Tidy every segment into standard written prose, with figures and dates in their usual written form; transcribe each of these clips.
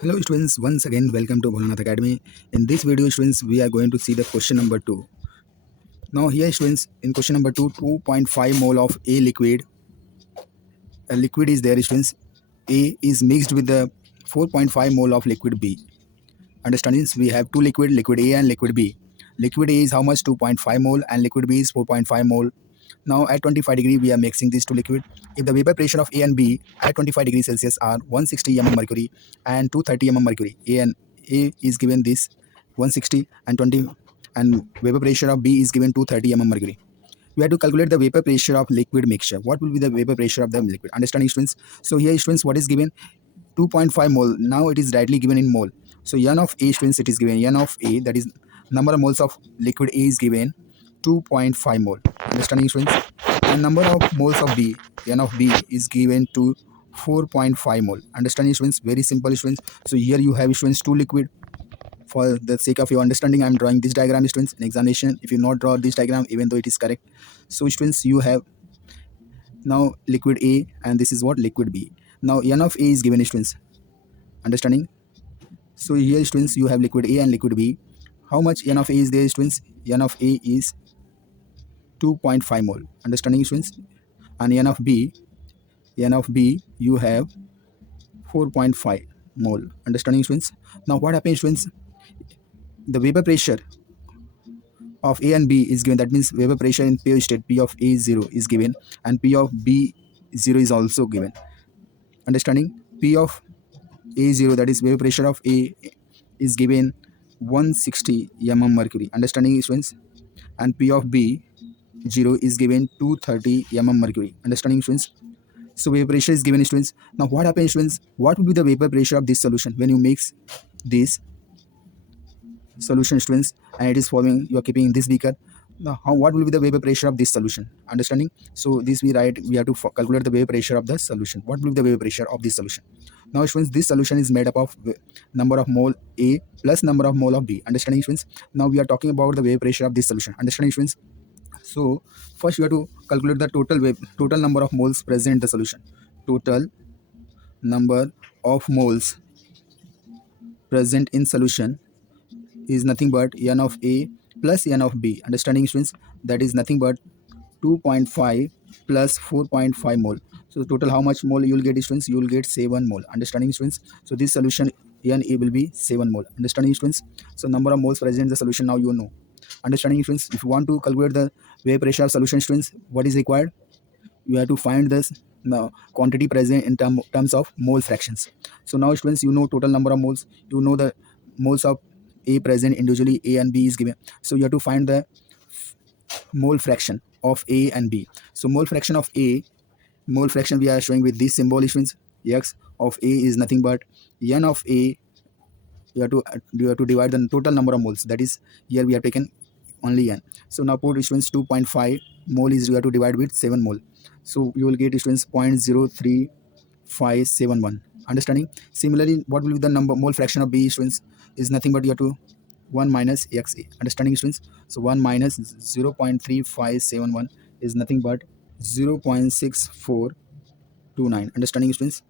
Hello students, once again welcome to Bholanathacademy. In this video students, we are going to see the question number 2. Now here students, in question number 2, 2.5 mole of A liquid. A liquid is there students. A is mixed with the 4.5 mole of liquid B. Understanding, we have two liquid A and liquid B. Liquid A is how much? 2.5 mole and liquid B is 4.5 mole. Now at 25 degree we are mixing these two liquid. If the vapor pressure of A and B at 25 degrees Celsius are 160 mm mercury and 230 mm mercury, A is given this 160 and 20, and vapor pressure of B is given 230 mm mercury. We have to calculate the vapor pressure of liquid mixture. What will be the vapor pressure of the liquid? Understanding students? So here students, what is given? 2.5 mole. Now it is directly given in mole. So N of A students, it is given N of A, that is number of moles of liquid A is given 2.5 mole. Understanding students? And number of moles of B, N of B is given to 4.5 mole. Understanding students? Very simple students. So here you have students two liquid. For the sake of your understanding, I am drawing this diagram students. In examination, if you not draw this diagram, even though it is correct, so students, you have now liquid A and this is what? Liquid B. Now N of A is given students. Understanding? So here students, you have liquid A and liquid B. How much N of A is there students? N of A is 2.5 mole. Understanding students? And N of B you have 4.5 mole. Understanding students? Now what happens students? The vapor pressure of A and B is given. That means vapor pressure in pure state P of A 0 is given and P of B 0 is also given. Understanding? P of A 0, that is vapor pressure of A, is given 160 mm mercury. Understanding students? And P of B 0 is given 230 mm mercury. Understanding students? So vapor pressure is given students. Now what happens students? What will be the vapor pressure of this solution when you mix this solution students, and it is forming, you are keeping in this beaker? Now what will be the vapor pressure of this solution? Understanding? So this we write, we have to calculate the vapor pressure of the solution. What will be the vapor pressure of this solution? Now students, this solution is made up of number of mole A plus number of mole of B. Understanding students? Now we are talking about the vapor pressure of this solution. Understanding students? So first you have to calculate the total number of moles present in the solution. Total number of moles present in solution is nothing but N of A plus N of B. Understanding students? That is nothing but 2.5 plus 4.5 mole. So total how much mole you will get students? You will get 7 mole. Understanding students? So this solution Na will be 7 mole. Understanding students? So number of moles present in the solution now you know. Understanding students? If you want to calculate the vapor pressure of solution students, what is required? You have to find this quantity present in terms of mole fractions. So now students, you know total number of moles, you know the moles of A present individually, A and B is given. So you have to find the mole fraction of A and B. So mole fraction of A, mole fraction we are showing with this symbol students. X of A is nothing but N of A. You have to divide the total number of moles, that is here we have taken only N. So now put students 2.5 mole is you have to divide with 7 mole. So you will get students 0.03571. Understanding? Similarly, what will be the number mole fraction of B students? Is nothing but you have to 1 minus XA. Understanding students? So 1 minus 0.3571 is nothing but 0.6429. Understanding students?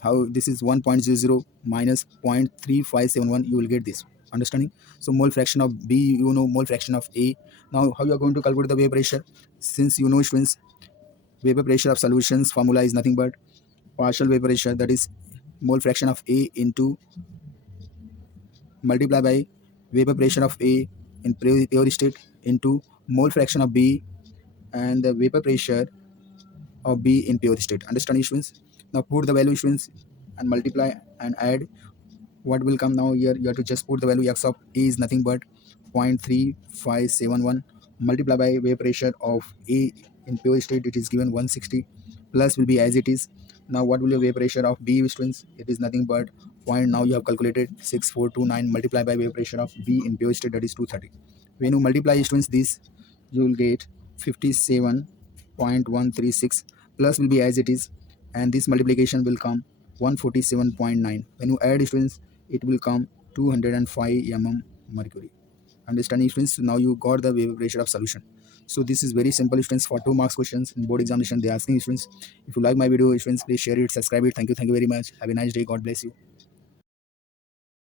How this is 1.00 minus 0.3571, you will get this. Understanding? So mole fraction of B, you know mole fraction of A. Now how you are going to calculate the vapor pressure? Since you know students, vapor pressure of solutions formula is nothing but partial vapor pressure, that is mole fraction of A into multiply by vapor pressure of A in pure state into mole fraction of B and the vapor pressure of B in pure state. Understanding students? Now put the value students and multiply and add. What will come now here? You have to just put the value. X of A is nothing but 0.3571 multiply by vapor pressure of A in pure state, it is given 160, plus will be as it is. Now what will be vapor pressure of B students? It is nothing but point, now you have calculated 6429 multiply by vapor pressure of B in pure state, that is 230. When you multiply students this, you will get 57.136, plus will be as it is, and this multiplication will come 147.9. when you add students, it will come 205 mm mercury. Understanding students? Now you got the vapor pressure of solution. So this is very simple students. For 2 marks questions in board examination they are asking students. If you like my video students, please share it, subscribe it. Thank you very much. Have a nice day. God bless you.